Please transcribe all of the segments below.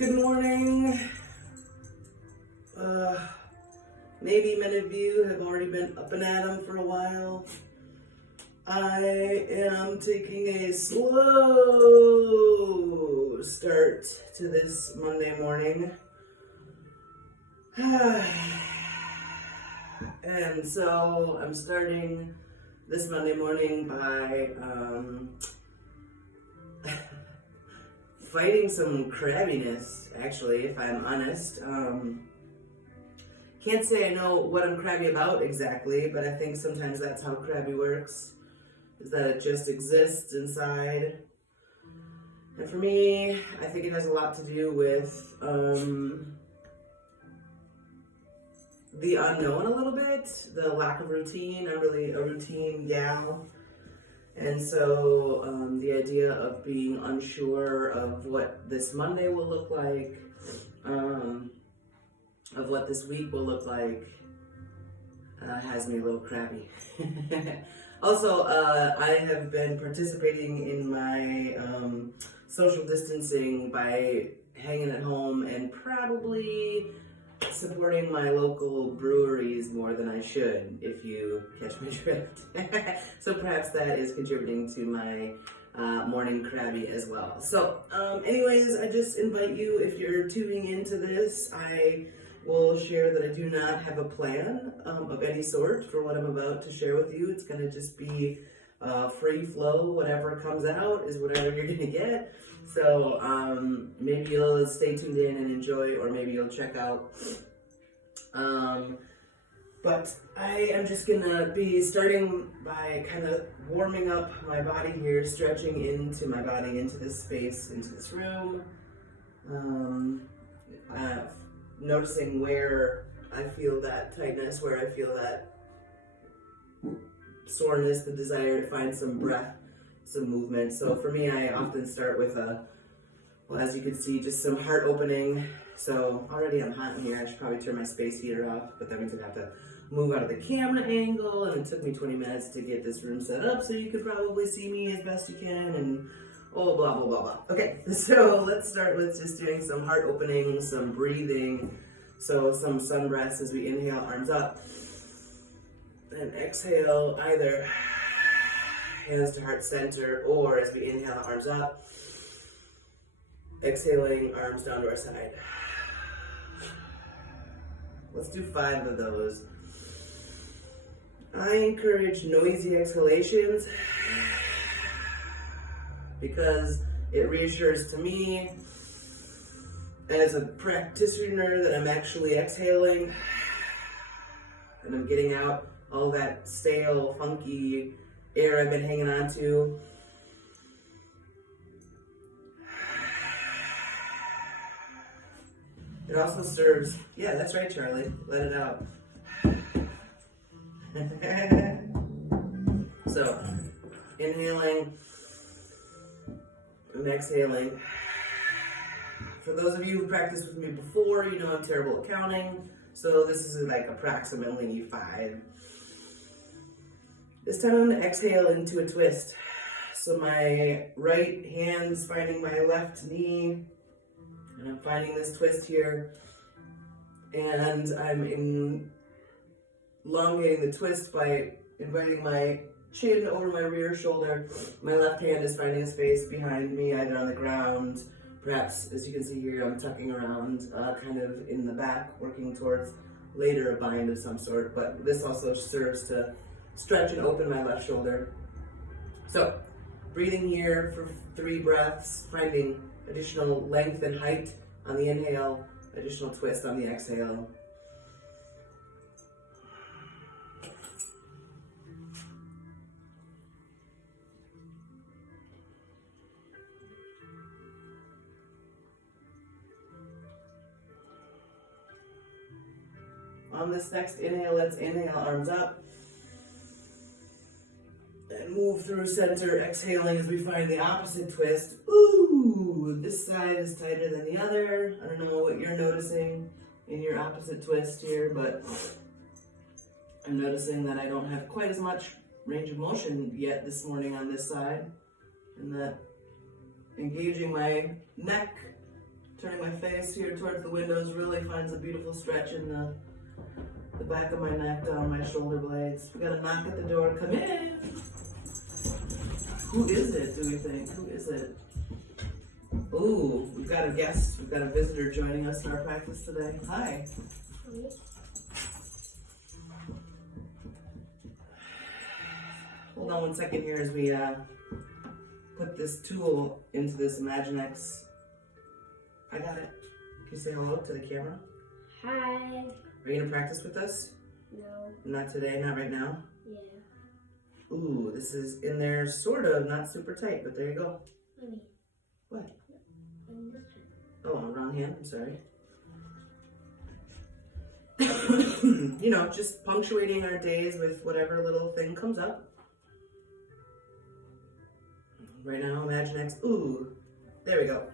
Good morning. Maybe many of you have already been up and at 'em for a while. I am taking a slow start to this Monday morning. And so I'm starting this Monday morning by fighting some crabbiness, actually, if I'm honest. Can't say I know what I'm crabby about exactly, but I think sometimes that's how crabby works, is that it just exists inside. And for me, I think it has a lot to do with the unknown a little bit, the lack of routine. I'm really a routine gal. And so the idea of being unsure of what this Monday will look like, of what this week will look like, has me a little crabby. Also, I have been participating in my social distancing by hanging at home and probably supporting my local breweries more than I should, if you catch my drift. So perhaps that is contributing to my morning crabby as well. So anyways, I just invite you, if you're tuning into this, I will share that I do not have a plan of any sort for what I'm about to share with you. It's going to just be free flow. Whatever comes out is whatever you're going to get. So maybe you'll stay tuned in and enjoy, or maybe you'll check out. But I am just going to be starting by kind of warming up my body here, stretching into my body, into this space, into this room. Noticing where I feel that tightness, where I feel that soreness, the desire to find some breath, some movement. So for me, I often start with as you can see, just some heart opening. So already I'm hot in here. I should probably turn my space heater off, but that means I'd have to move out of the camera angle, and it took me 20 minutes to get this room set up so you could probably see me as best you can, and oh, blah, blah, blah, blah. Okay, so let's start with just doing some heart opening, some breathing. So some sun breaths as we inhale, arms up, and exhale, either hands to heart center, or as we inhale, arms up, exhaling, arms down to our side. Let's do 5 of those. I encourage noisy exhalations because it reassures to me as a practitioner that I'm actually exhaling and I'm getting out all that stale, funky air I've been hanging on to. It also serves, yeah, that's right, Charlie, let it out. So, inhaling and exhaling. For those of you who practiced with me before, you know I'm terrible at counting, so this is like approximately 5. This time I'm going to exhale into a twist. So my right hand's finding my left knee, and I'm finding this twist here, and I'm elongating the twist by inviting my chin over my rear shoulder. My left hand is finding a space behind me, either on the ground, perhaps, as you can see here, I'm tucking around kind of in the back, working towards later a bind of some sort, but this also serves to stretch and open my left shoulder. So, breathing here for 3 breaths, finding additional length and height on the inhale, additional twist on the exhale. On this next inhale, let's inhale, arms up, and move through center, exhaling as we find the opposite twist. Ooh, this side is tighter than the other. I don't know what you're noticing in your opposite twist here, but I'm noticing that I don't have quite as much range of motion yet this morning on this side, and that engaging my neck Turning my face here towards the windows really finds a beautiful stretch in the back of my neck, down my shoulder blades. We got a knock at the door. Come in. Who is it, do we think? Who is it? Ooh, we've got a guest. We've got a visitor joining us in our practice today. Hi. Hold on one second here as we put this tool into this Imaginex. I got it. Can you say hello to the camera? Hi. Are you going to practice with us? No. Not today, not right now? Yeah. Ooh, this is in there, sort of, not super tight, but there you go. Honey. What? On this Oh, wrong hand, I'm sorry. You know, just punctuating our days with whatever little thing comes up. Right now, Imaginex. Ooh, there we go.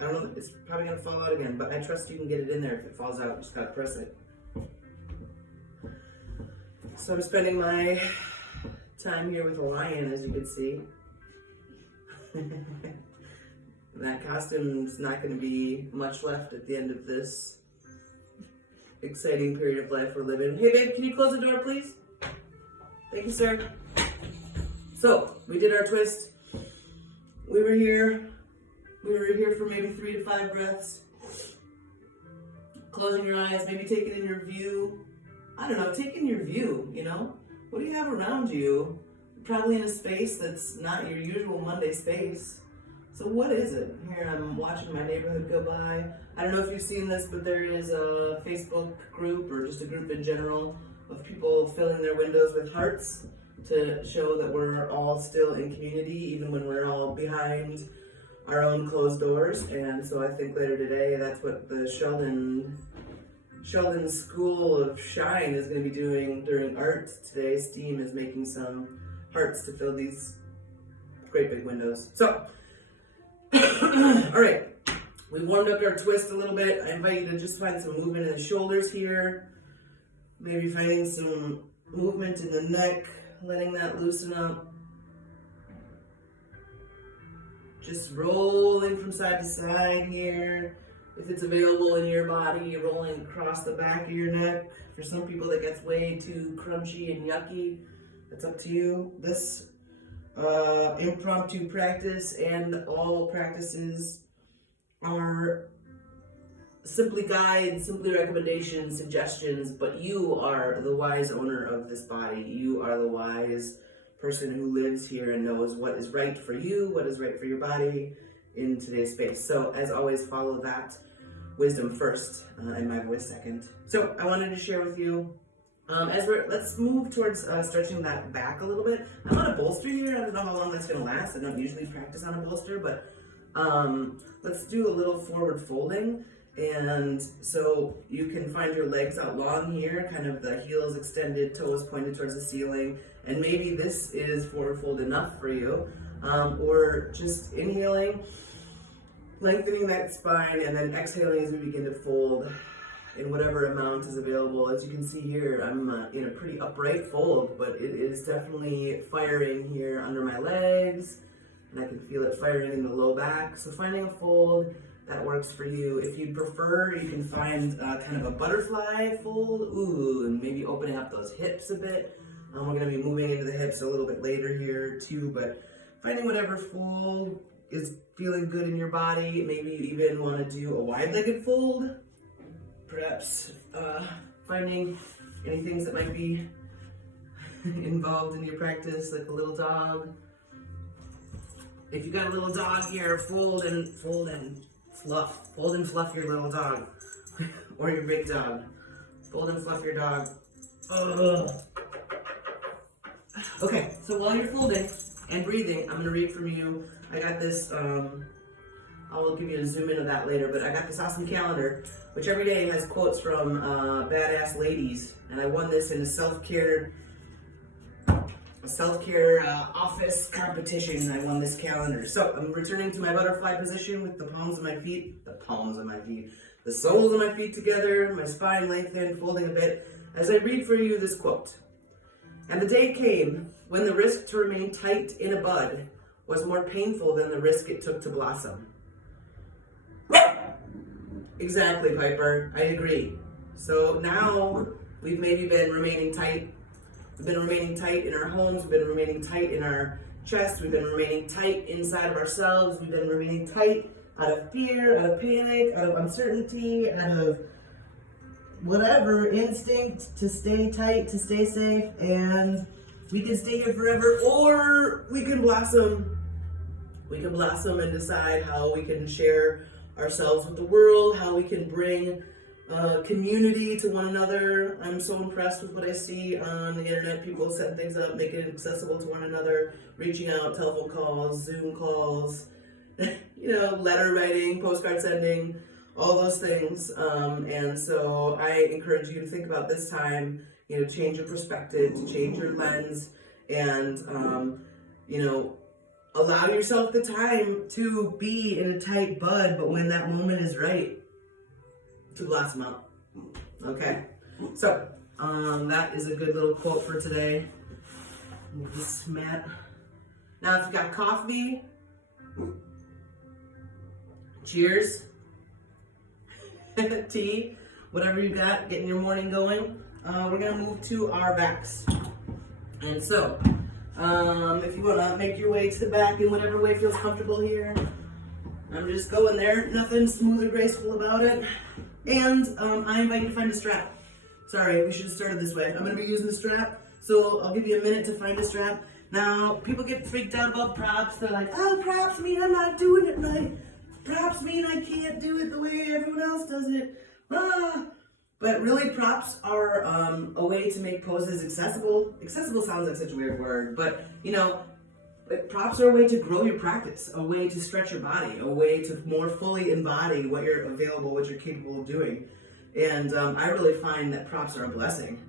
I don't know, it's probably gonna fall out again, but I trust you can get it in there. If it falls out, just gotta press it. So I'm spending my time here with a lion, as you can see. That costume's not gonna be much left at the end of this exciting period of life we're living. Hey babe, can you close the door, please? Thank you, sir. So, we did our twist. We were here for maybe 3 to 5 breaths. Closing your eyes, maybe take it in your view. I don't know, take in your view, you know? What do you have around you? Probably in a space that's not your usual Monday space. So what is it? Here I'm watching my neighborhood go by. I don't know if you've seen this, but there is a Facebook group, or just a group in general, of people filling their windows with hearts to show that we're all still in community, even when we're all behind our own closed doors. And so I think later today, that's what the Sheldon School of Shine is going to be doing during art today. Steam is making some hearts to fill these great big windows. So, all right, we warmed up our twist a little bit. I invite you to just find some movement in the shoulders here. Maybe finding some movement in the neck, letting that loosen up. Just rolling from side to side here. If it's available in your body, rolling across the back of your neck. For some people that gets way too crunchy and yucky, that's up to you. This impromptu practice and all practices are simply guides, simply recommendations, suggestions, but you are the wise owner of this body. You are the wise person who lives here and knows what is right for you, what is right for your body in today's space. So as always, follow that wisdom first and my voice second. So I wanted to share with you, let's move towards stretching that back a little bit. I'm on a bolster here. I don't know how long that's gonna last. I don't usually practice on a bolster, but let's do a little forward folding. And so you can find your legs out long here, kind of the heels extended, toes pointed towards the ceiling. And maybe this is forward fold enough for you. Or just inhaling, lengthening that spine, and then exhaling as we begin to fold in whatever amount is available. As you can see here, I'm in a pretty upright fold, but it is definitely firing here under my legs. And I can feel it firing in the low back. So finding a fold that works for you. If you prefer, you can find kind of a butterfly fold. Ooh, and maybe opening up those hips a bit. We're gonna be moving into the hips a little bit later here too, but finding whatever fold is feeling good in your body. Maybe you even wanna do a wide-legged fold. Perhaps finding any things that might be involved in your practice, like a little dog. If you got a little dog here, fold and fluff. Fold and fluff your little dog. Or your big dog. Fold and fluff your dog. Ugh. Okay, so while you're folding and breathing, I'm gonna read from you. I got this, I'll give you a zoom into that later, but I got this awesome calendar, which every day has quotes from badass ladies. And I won this in a self-care office competition. I won this calendar. So I'm returning to my butterfly position with the soles of my feet together, my spine lengthened, folding a bit, as I read for you this quote. And the day came when the risk to remain tight in a bud was more painful than the risk it took to blossom. Exactly, Piper. I agree. So now we've maybe been remaining tight. We've been remaining tight in our homes. We've been remaining tight in our chest. We've been remaining tight inside of ourselves. We've been remaining tight out of fear, out of panic, out of uncertainty, out of whatever instinct to stay tight, to stay safe. And we can stay here forever, or we can blossom. We can blossom and decide how we can share ourselves with the world, how we can bring community to one another. I'm so impressed with what I see on the internet. People set things up, making it accessible to one another, reaching out, telephone calls, Zoom calls, letter writing, postcard sending, all those things. And so I encourage you to think about this time, change your perspective, to change your lens, and, allow yourself the time to be in a tight bud, but when that moment is right, to blossom out. Okay? So, that is a good little quote for today. Move this mat. Now, if you've got coffee, cheers, tea, whatever you got, getting your morning going, we're going to move to our backs. And so, if you want to make your way to the back in whatever way feels comfortable here, I'm just going there. Nothing smooth or graceful about it. And I invite you to find a strap. Sorry, we should have started this way. I'm going to be using the strap, so I'll give you a minute to find a strap. Now, people get freaked out about props. They're like, oh, props mean I'm not doing it right. Props mean I can't do it the way everyone else does it. But really, props are a way to make poses accessible. Accessible sounds like such a weird word, but props are a way to grow your practice, a way to stretch your body, a way to more fully embody what you're capable of doing. And I really find that props are a blessing.